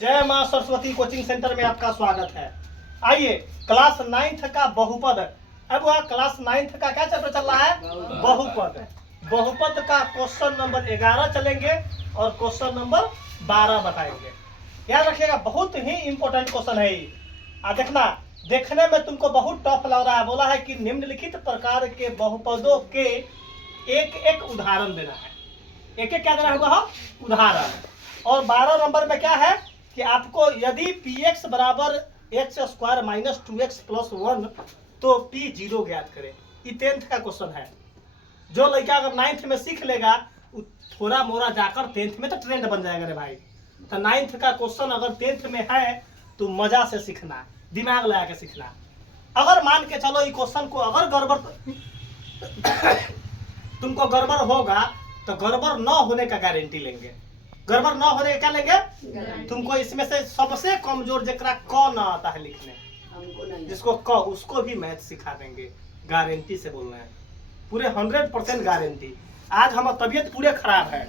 जय मां Saraswati coaching centre में आपका स्वागत है। आइए क्लास 9th का बहुपद। अब वह क्लास 9th का क्या चैप्टर चल रहा है? बहुपद। बहुपद का क्वेश्चन नंबर 11 चलेंगे और क्वेश्चन नंबर 12 बताएंगे। याद रखिएगा, बहुत ही इंपॉर्टेंट क्वेश्चन है ये। देखना, देखने में तुमको बहुत टफ लग रहा है। बोला है कि निम्नलिखित प्रकार के बहुपदों के एक एक उदाहरण देना है। एक एक क्या देना होगा? उदाहरण। और 12 नंबर में क्या है कि आपको यदि px बराबर x square minus 2x plus 1 तो p 0 ज्ञात करें। ये 10th का क्वेश्चन है। जो लड़का अगर 9th में सीख लेगा थोड़ा मोड़ा जाकर 10th में तो ट्रेंड बन जाएगा रे भाई। तो 9th का क्वेश्चन अगर 10th में है तो मजा से सीखना, दिमाग लगा के सीखना। अगर मान के चलो ये क्वेश्चन को अगर गड़बड़ तुमको गड़बड़ होगा तो गड़बड़ न होने का गारंटी लेंगे। गड़बड़ न होने का क्या लेंगे? तुमको इसमें से सबसे कमजोर जरा क न आता है लिखने, जिसको क उसको भी मैथ सिखा देंगे। गारंटी से बोल रहे हैं, पूरे 100% गारंटी। आज हमारी तबीयत पूरे खराब है,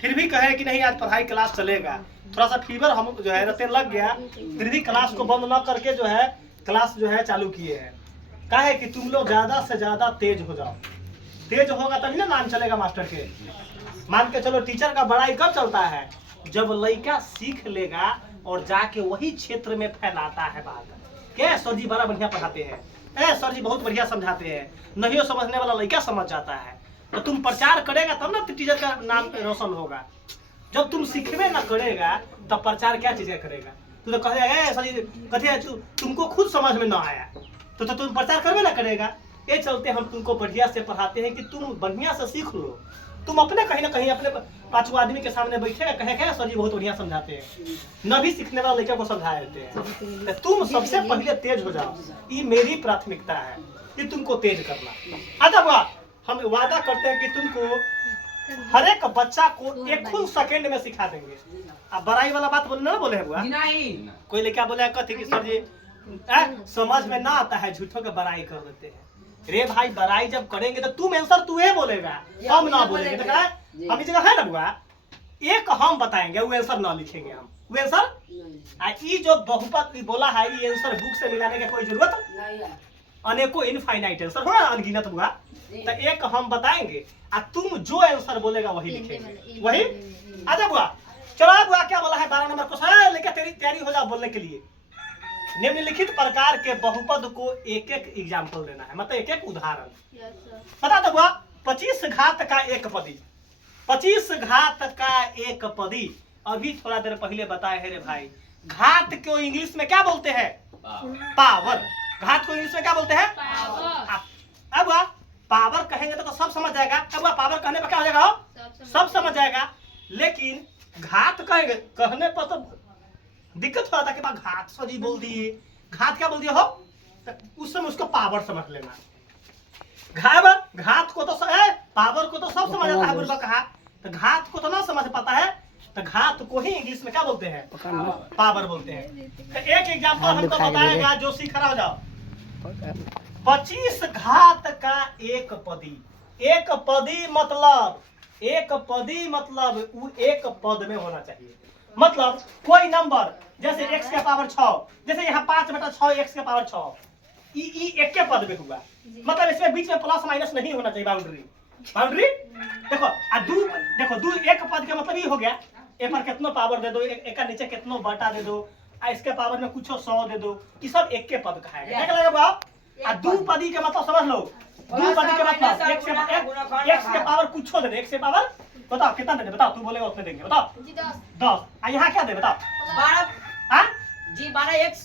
फिर भी कहे कि नहीं आज पढ़ाई क्लास चलेगा। थोड़ा सा फीवर हम जो है रते लग गया, फिर भी क्लास को बंद न करके जो है क्लास जो है चालू किए हैं। कहे कि तुम लोग ज्यादा से ज्यादा तेज हो जाओ। तेज होगा तभी ना नाम चलेगा मास्टर के। मान के चलो टीचर का बड़ाई कब चलता है? जब लड़का सीख लेगा और जाके वही क्षेत्र में फैलाता है बात। क्या सर जी बड़ा बढ़िया पढ़ाते हैं, सर जी बहुत बढ़िया समझाते हैं, नहीं समझने वाला लड़का समझ जाता है। तो तुम प्रचार करेगा तब ना टीचर का नाम रोशन होगा। जब तुम सीखने ना करेगा तब प्रचार क्या चीज करेगा? तू तो कहेगा सर जी कथे तुमको खुद समझ में ना आया तो तुम प्रचार करवे ना करेगा। ये चलते हम तुमको बढ़िया से पढ़ाते हैं कि तुम बढ़िया से सीख लो। तुम अपने कहीं ना कहीं अपने 5 आदमी के सामने बैठेगा कहेगा सर जी बहुत बढ़िया समझाते हैं, न भी सीखने वाला लड़का को समझा देते हैं। तुम सबसे पहले तेज हो जाओ, ये मेरी प्राथमिकता है कि तुमको तेज करना। अच्छा हम वादा करते हैं कि तुमको हर एक बच्चा को 1 सेकंड में सिखा देंगे। अब बड़ाई वाला बात बोलना ना बोले हुआ कोई लड़का बोले कहते कि सर जी समझ में ना आता है, झूठों के बड़ाई कर देते हैं। रे भाई बड़ाई जब करेंगे तो तुम आंसर तू ही बोलेगा, हम ना बोलेंगे। तो हम इस जगह है ना बुआ, एक हम बताएंगे वो आंसर ना लिखेंगे हम वो आंसर। ये जो बहुपद बोला है ये आंसर बुक से मिलाने की कोई जरूरत नहीं। अनेकों इनफाइनाइट आंसर होगा अनगिनत बुआ। तो एक हम बताएंगे और तुम जो आंसर बोलेगा वही लिखेंगे वही। अच्छा बुआ चलो बुआ क्या बोला है 12 नंबर क्वेश्चन लेकर तेरी तैयारी हो जाओ बोलने के लिए। निम्नलिखित प्रकार के बहुपद को एक एक एग्जाम्पल देना है, मतलब एक एक उदाहरण। पता तो हुआ 25 घात का एक पदी। 25 घात का एक पदी अभी थोड़ा देर पहले बताए है रे भाई। घात को इंग्लिश में क्या बोलते हैं? पावर। घात को इंग्लिश में क्या बोलते हैं? अब पावर कहेंगे तो सब समझ जाएगा। अब पावर कहने पर क्या हो जाएगा? सब समझ जाएगा। लेकिन घात कहेंगे कहने पर तो दिक्कत होता कि घात सजी बोल दिए। घात क्या बोल दिया हो तो उस समय उसको पावर समझ लेना। घात को तो पावर को तो सब समझ आता है बुर्बा कहा, तो घात को तो ना समझ पाता है। तो घात को ही इंग्लिश में क्या बोलते हैं? पावर बोलते हैं। तो एक एग्जांपल हमको बताएगा जो सीख रहा हो जाओ। 25 घात का एक पदी। एक पदी मतलब वो एक पद में होना चाहिए। मतलब कोई नंबर जैसे x के पावर 6, जैसे यहाँ 5/6 x के पावर 6 एक के पद में हुआ। मतलब इसमें बीच में प्लस माइनस नहीं होना चाहिए। बाउंड्री देखो दू एक पद का मतलब ये हो गया ए पर कितना पावर दे दो, एक का नीचे कितना बटा दे दो, इसके पावर में कुछ 100 दे दो, ये सब एक के पद का है। दू पदी के मतलब समझ लो, दू पदी के मतलब x के पावर कुछ दे दे। x के पावर बताओ कितना दे, बताओ तू बोलेगा उतने देंगे। बताओ 10। यहाँ क्या दे बताओ? 12x।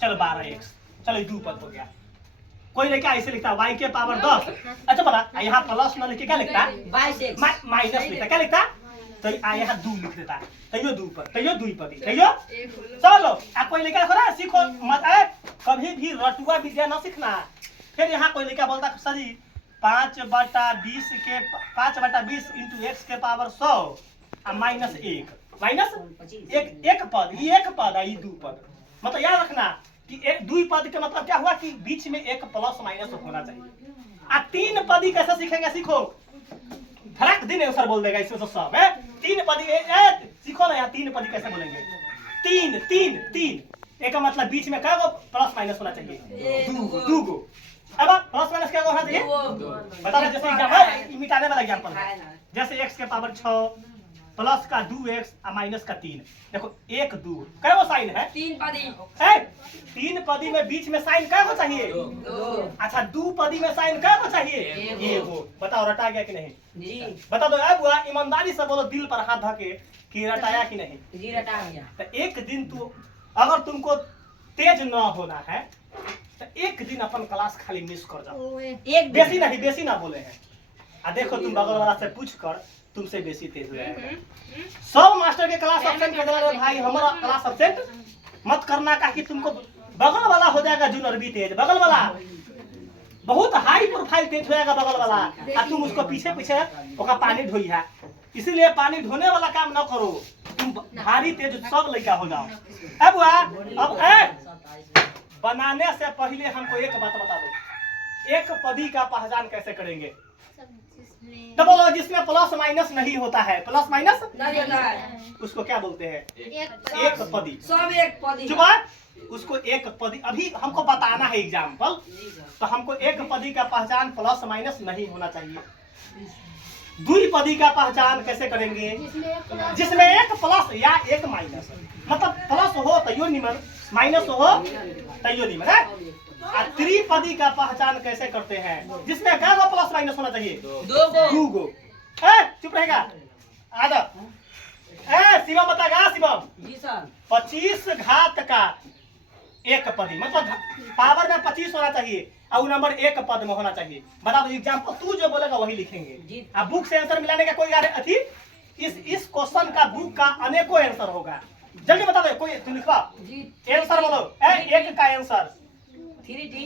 चलो 12x, चलो 2 पद हो गया। कोई लेके ऐसे लिखता है y के पावर 10। अच्छा बता यहाँ प्लस ना लिखे क्या लिखता है? माइनस लिखता क्या लिखता? तो यहाँ 2 लिख देता है। तैयो 2 पद, तैयो 2 पदी, तैयो चलो। आप कोई लेके हो ना सीखो मत कभी भी रटुआ विद्या ना सीखना। फिर यहाँ कोई लेके बोलता सर जी 5/20 के 5/20 इंटू x के पावर 100 और माइनस 1 एक पद। ये एक पद है, ये 2 पद। मतलब याद रखना कि 2 पद के मतलब क्या हुआ कि बीच में एक प्लस माइनस होना चाहिए। और 3 पदी कैसे सीखेंगे? सीखो धड़क दिन आंसर बोल देगा इसमें तो सब है। 3 पदी सीखो ना यहाँ 3 पदी कैसे बोलेंगे? तीन तीन तीन एक का मतलब बीच में क्या प्लस माइनस होना चाहिए? दो गो। अब प्लस माइनस क्या होना चाहिए? बता रहे जैसे एग्जाम्पल मिटाने वाला एग्जाम्पल है, जैसे x के पावर 6 प्लस का 2x माइनस का 3। देखो 1 2 क्या वो साइन है? 3 पदी है 3 पदी में बीच में साइन क्या हो चाहिए? 2। अच्छा 2 पदी में साइन क्या हो चाहिए? एगो। बताओ रटा गया कि नहीं? जी बता दो अब हुआ, ईमानदारी से बोलो दिल पर हाथ धके कि रटाया कि नहीं? जी रटा गया। तो एक दिन तू अगर तुमको तेज न होना है तो एक दिन अपन क्लास खाली मिस कर जाओ। एक बेसी ना बोले हैं। आ देखो तुम बगल वाला से पूछ कर तुमसे बेसी तेज हो जाएगा। सब मास्टर के क्लास एब्सेंट कर देना भाई, हमारा क्लास एब्सेंट मत करना का कि तुमको बगल वाला हो जाएगा जूनियर भी तेज, बगल वाला बहुत हाई प्रोफाइल तेज हो जाएगा बगल वाला, और तुम उसको पीछे पीछे ओका पानी ढोई है। इसीलिए पानी ढोने वाला काम न करो, तुम भारी तेज सब लड़का हो जाओ। अब बनाने से पहले हमको एक बात बता दो, एक पदी का पहचान कैसे करेंगे? तो बोलो जिसमें प्लस माइनस नहीं होता है, प्लस माइनस नहीं होता है, उसको क्या बोलते हैं? एक पदी। सब एक पदी। चुप उसको एक पदी। अभी हमको बताना है एग्जाम्पल, तो हमको एक पदी का पहचान प्लस माइनस नहीं होना चाहिए। दुई पदी का पहचान कैसे करेंगे? जिसमें एक प्लस या एक माइनस, मतलब प्लस हो तैयो निमन, माइनस हो तैयो निमन है। त्रिपदी का पहचान कैसे करते हैं? जिसमें क्या गो प्लस माइनस होना चाहिए? दो गो। चुप रहेगा आधा। शिवम बताएगा। शिवम जी सर। 25 घात का एक पदी, मतलब पावर में 25 होना चाहिए और नंबर एक पद में होना चाहिए। बता दो एग्जाम्पल, तू जो बोलेगा वही लिखेंगे। अब बुक से आंसर मिलाने का कोई अथी, इस क्वेश्चन का बुक का अनेकों आंसर होगा। जल्दी बता दो, कोई तू लिखवा आंसर बोलो। एक का आंसर 3T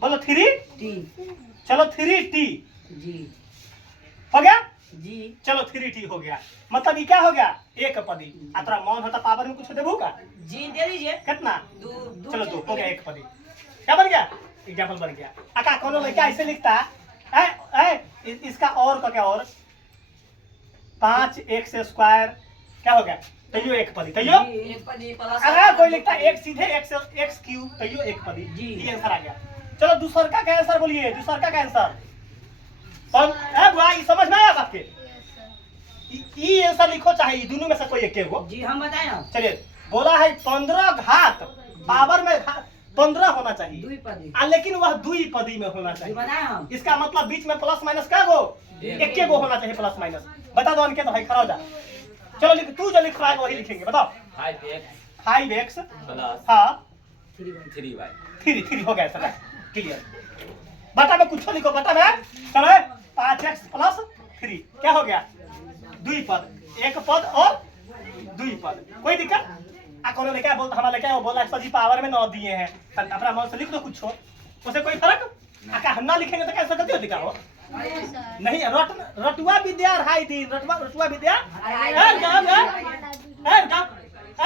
बोलो। 3T। चलो 3T जी हो गया जी। चलो 3T हो गया, मतलब ये क्या हो गया? एक पदी। तेरा मौन होता पावर में कुछ देबू का? जी दे दीजिए। कितना? दो। चलो 2 हो गया, एक पदी। क्या बन गया? एग्जाम्पल बन गया। अका कोनो लड़का ऐसे लिखता है इसका और का क्या? और 5x स्क्वायर क्या हो गया? तैयो एक पदी। तैयो एक पदी प्लस। अगर कोई लिखता है एक सीधे x क्यूब, तैयो एक पदी। ये आंसर आ गया। चलो दूसरा का आंसर बोलिए। दूसरा का आंसर ये समझ में आया आपके? ये आंसर लिखो, चाहे दोनों में से कोई एक हो। जी हम बताएं ना। चलिए बोला है 15 घात पावर में 15 होना चाहिए, लेकिन वह द्विपदी में होना चाहिए। बताएं हम। इसका मतलब बीच में प्लस माइनस क्या गो? एक गो होना चाहिए प्लस माइनस। बता दो अंकित भाई, खड़ा हो जा। चलो तू जो लिख पाएगा वही लिखेंगे। बताओ 5x प्लस हाँ 3 हो गया सर, क्लियर। बता में कुछ लिखो, बता में। चलो 5x प्लस 3 क्या हो गया? द्विपद। एक पद और द्विपद। कोई दिक्कत? कोनो ने क्या बोलता, हमारा क्या बोला सजी पावर में 9 दिए हैं, अपना मन से लिख दो कुछ, उसे कोई फर्क? हम ना लिखेंगे तो कैसे करते हो? दिखाओ नहीं। रटुआ विद्या हाई दिन, रटुआ विद्या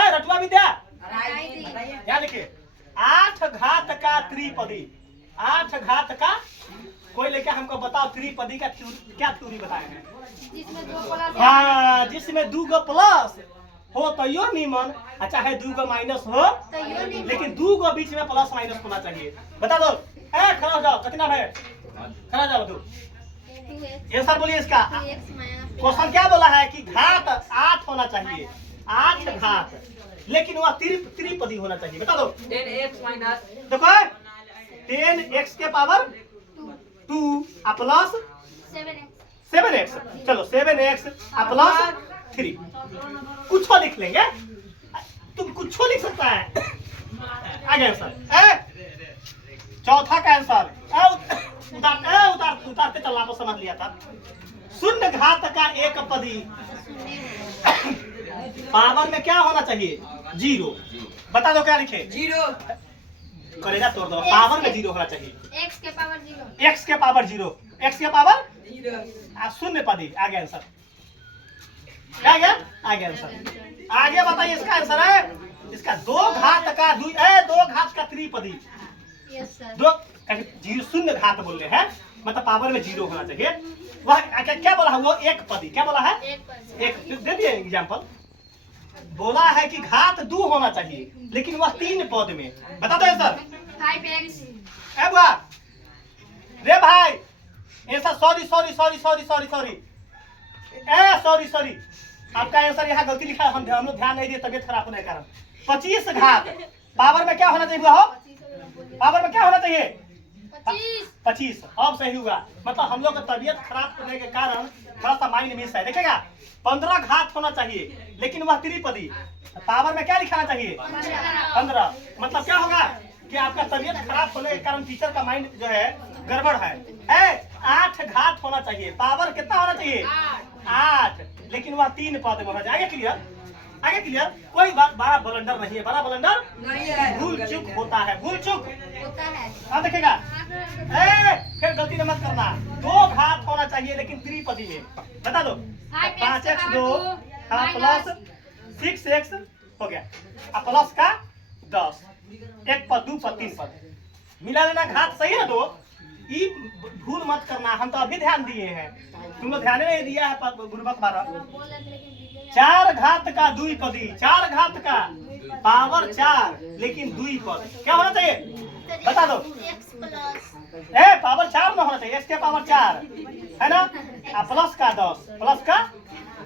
रटुआ विद्या याद रखिए। 8 घात का त्रिपदी। 8 घात का कोई लेके हमको बताओ त्रिपदी का क्या थ्योरी बताए हैं? हाँ, जिसमें 2 गो प्लस हो तो यो निमन, चाहे 2 गो माइनस हो, लेकिन 2 गो बीच में प्लस माइनस होना चाहिए। बता दो। खड़ा हो जाओ। कितना है? खड़ा जाओ तू। आंसर बोलिए इसका। क्वेश्चन क्या बोला है कि घात 8 होना चाहिए, 8 घात, लेकिन वह त्रिपदी होना चाहिए। बता दो। 10x माइनस देखो 10x के पावर 2 प्लस 7x। चलो 7x प्लस 3 कुछ लिख लेंगे, तुम कुछ लिख सकता है। आगे आंसर। चौथा का आंसर उतारते चलना को समझ लिया था। शून्य घात का एक पदी पावर में क्या होना चाहिए? 0। बता दो क्या लिखे? 0 करेगा तोड़ दो। पावर में 0 होना चाहिए। x के पावर 0। x के पावर 0। x के पावर 0 शून्य पदी। आगे आंसर क्या गया? आगे आंसर। आगे बताइए इसका आंसर है इसका 2 घात का 2 घात का त्रिपदी। Yes sir. 0 शून्य घात बोल रहे हैं, मतलब पावर में 0 होना चाहिए। वह क्या बोला है? वो एक पदी। क्या बोला है? एक दे दिए एग्जाम्पल। बोला है कि घात 2 होना चाहिए, लेकिन वह 3 पद में। बता दो सर। 5x। ए बुआ, रे भाई ऐसा sorry sorry sorry sorry sorry sorry sorry sorry, आपका आंसर यहाँ गलती लिखा है, हम लोग ध्यान नहीं दिए, तबियत खराब होने के कारण। 25 घात पावर में क्या होना चाहिए बुआ? पावर में क्या होना चाहिए? 25। अब सही हुआ, मतलब हम लोग का तबियत खराब होने के कारण थोड़ा सा माइंड मिस है। देखेगा 15 घात होना चाहिए, लेकिन वह त्रिपदी। पावर में क्या लिखाना चाहिए? 15। मतलब क्या होगा कि आपका तबियत खराब होने के कारण टीचर का माइंड जो है गड़बड़ है। 8 घात होना चाहिए, पावर कितना होना चाहिए? 8, लेकिन वह 3 पद में होना चाहिए। आगे क्लियर? आगे क्लियर? कोई बात बड़ा ब्लंडर नहीं है, बड़ा ब्लंडर नहीं है। भूल चूक होता है, भूल चूक होता है। हाँ देखेगा। फिर गलती न मत करना, 2 घात होना चाहिए लेकिन त्रिपदी में। बता दो। 5x 2 प्लस 6x हो गया, अब प्लस का 10, 1 पद 2 पद 3 पद मिला लेना, घात सही है। तो ये भूल मत करना, हम तो अभी ध्यान दिए हैं, तुम लोग ध्यान नहीं दिया है। गुरुबक 12 4 घात का द्विपदी, 4 घात का पावर 4 लेकिन द्विपद क्या होना चाहिए? बता दो। x प्लस पावर 4 में होना चाहिए, x के पावर 4 है ना, प्लस का 10, प्लस का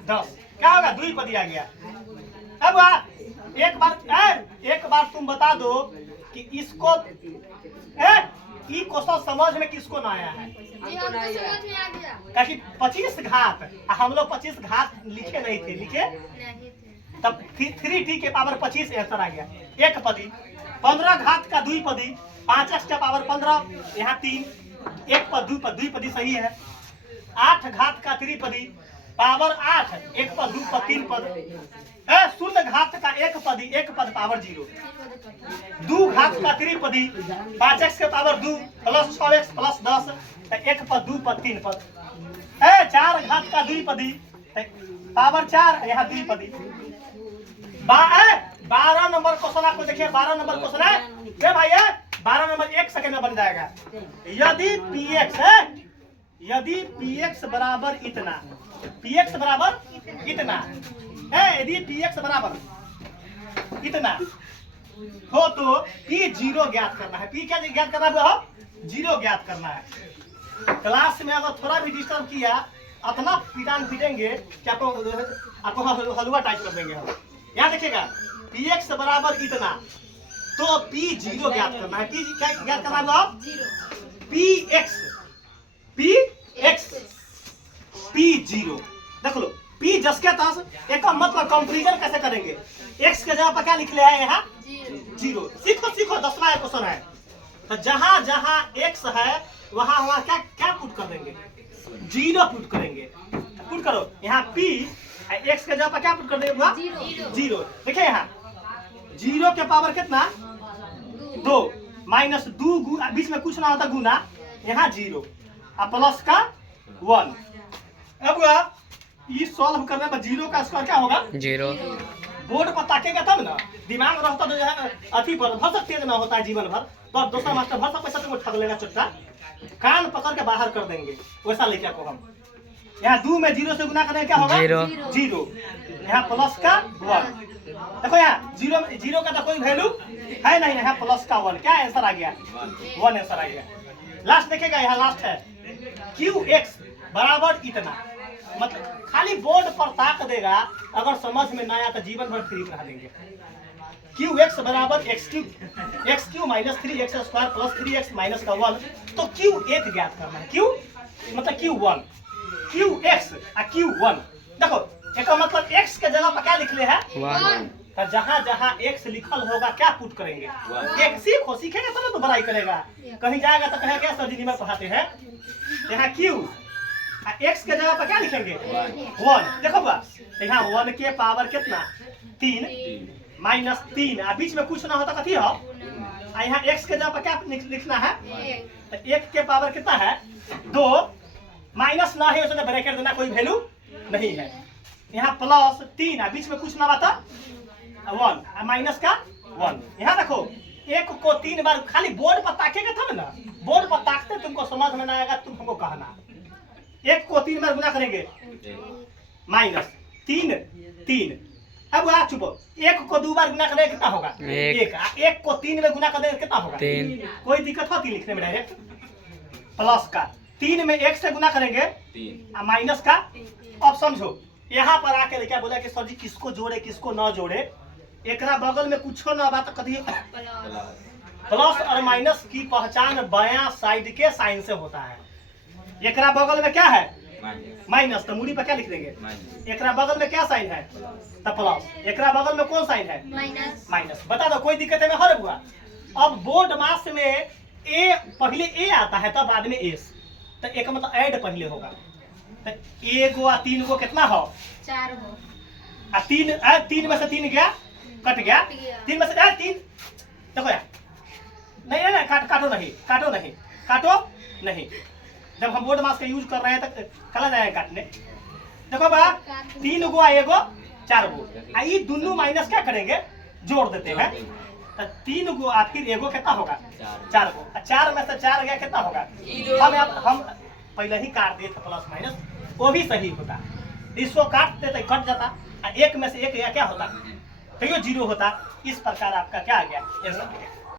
10 क्या होगा? द्विपदी आ गया। अब एक बार तुम बता दो कि इसको ये क्वेश्चन समझ में किसको ना आया है? जी हमको समझ में आ गया। ताकि 25 घात, हम लोग 25 घात लिखे नहीं थे, लिखे नहीं थे। तब 3t के पावर 25 आंसर आ गया। एक पदी 15 घात का द्विपदी, 5x का पावर 15, यहाँ 3, 1 पद 2 पद, द्विपदी सही है। 8 घात का त्रिपदी, पावर 8, 1 पद 2 पद 3 पद। शून्य घात का 1 पदी, 1 पद पावर 0। 2 घात का त्रिपदी, 5x के पावर 2 प्लस 6x प्लस 10, 1 पद 2 पद 3 पद। 4 घात का द्विपदी, पावर 4, यहाँ द्विपदी। 12 नंबर क्वेश्चन आपको देखिए, 12 नंबर क्वेश्चन है भाई, 12 नंबर 1 सेकंड में बन जाएगा। यदि px है, यदि px बराबर इतना, px बराबर इतना है, यदि px बराबर इतना हो तो p0 ज्ञात करना है। p क्या ज्ञात करना है? 0 ज्ञात करना है। क्लास में अगर थोड़ा भी डिस्टर्ब किया, इतना पिटान पीटेंगे कि आपको हलवा टाइप कर देंगे हम। यहाँ देखिएगा px बराबर इतना, तो p0 ज्ञात करना है। p क्या ज्ञात करना है आप? 0 p0 देख लो, p जस के तस, एक मतलब कंपैरिजन कैसे करेंगे? x के जगह पर क्या लिख लिया है यहाँ? 0। सीखो सीखो, 10वां क्वेश्चन है। तो जहाँ जहाँ x है वहाँ क्या क्या पुट कर देंगे? 0 पुट करेंगे। पुट करो यहाँ p, x के जगह पर क्या पुट कर देंगे? 0। देखिए यहाँ 0 के पावर कितना? 2 माइनस 2, बीच में कुछ ना होता गुना, यहाँ 0 और प्लस का 1। अब ये सॉल्व करने पर 0 का स्क्वायर क्या होगा? 0। बोर्ड पर ताकेगा तब ना, दिमाग रहता तो जो है अथी पर भर सकते तेज ना होता है जीवन भर, तो अब दूसरा मास्टर भर पैसा तुमको ठग लेगा, चुट्टा कान पकड़ के बाहर कर देंगे। वैसा लेके आपको हम यहाँ 2 में 0 से गुना करेंगे क्या होगा? 0। यहाँ प्लस का 1। देखो यहाँ 0 का तो कोई वैल्यू है नहीं, यहाँ प्लस का 1। क्या आंसर आ गया? 1 आंसर आ गया। लास्ट देखेगा, यहाँ लास्ट है qx बराबर इतना, मतलब खाली बोर्ड पर ताक देगा, अगर समझ में ना आया तो जीवन भर फ्री करा देंगे। qx बराबर x3 minus 3x square plus 3x minus का 1, तो q8 ज्ञात करना है। q मतलब q1, qx और q1। देखो एक मतलब x के जगह पर क्या लिख ले है? 1। तो जहाँ जहाँ x लिखल होगा क्या पुट करेंगे? 1। सीखो, सीखेगा तब तो बड़ाई करेगा। कहीं जाएगा तो कहेगा क्या सर जी निमर पढ़ाते हैं। यहाँ q x के जगह पर क्या लिखेंगे? 1। देखो बा, यहाँ 1 के पावर कितना? 3 माइनस 3, बीच में कुछ ना होता कथी हो? यहाँ x के जगह पर क्या लिखना है? 1 के पावर कितना है? 2 माइनस ना है, उसने ब्रैकेट देना, कोई वैल्यू नहीं है। यहाँ प्लस 3, बीच में कुछ ना बता 1 माइनस का 1। यहाँ देखो 1 को 3 बार खाली बोर्ड पर ताकेगा तब ना, बोर्ड पर ताकते तुमको समझ में ना आएगा, तुम हमको कहना। 1 को 3 बार गुना करेंगे, माइनस 3 3 अब आ चुप, एक को 2 बार गुना करेंगे कितना होगा? एक। एक को 3 में गुना करेंगे कितना होगा? 3। कोई दिक्कत होती लिखने में डायरेक्ट? प्लस का 3 में 1 से गुना करेंगे 3 माइनस का। अब समझो यहाँ पर आके क्या बोला कि सर जी किसको जोड़े किसको न जोड़े, एकरा बगल में कुछ ना बात करिए। प्लस और माइनस की पहचान बायां साइड के साइन से होता है। एकरा बगल में क्या है? माइनस, तो मूड़ी पर क्या लिख देंगे? एकरा बगल में क्या साइन है? तो प्लस। एकरा बगल में कौन साइन है? माइनस। माइनस। बता दो कोई दिक्कत है में हर हुआ। अब बोर्ड मास में ए पहले ए आता है तब बाद में एस, तो एक मतलब ऐड पहले होगा। तो ए गो आ 3 गो कितना हो? 4 हो। आ 3 में से 3 गया, कट गया। 3 में से 3 देखो यार, नहीं नहीं काटो नहीं। जब हम बोर्ड मास का यूज कर रहे हैं तो कला जाएगा काटने। देखो बा 3 गो आ एगो 4 गो आ ये दोनों माइनस क्या करेंगे? जोड़ देते हैं। तो 3 गो आ फिर एगो कितना होगा? 4 गो। 4 में से 4 गया कितना होगा? हम पहले ही काट दिए थे प्लस माइनस, वो भी सही होता। इसको काटते तो कट जाता, 1 में से 1 गया क्या होता? कहियो 0 होता। इस प्रकार आपका क्या आ गया?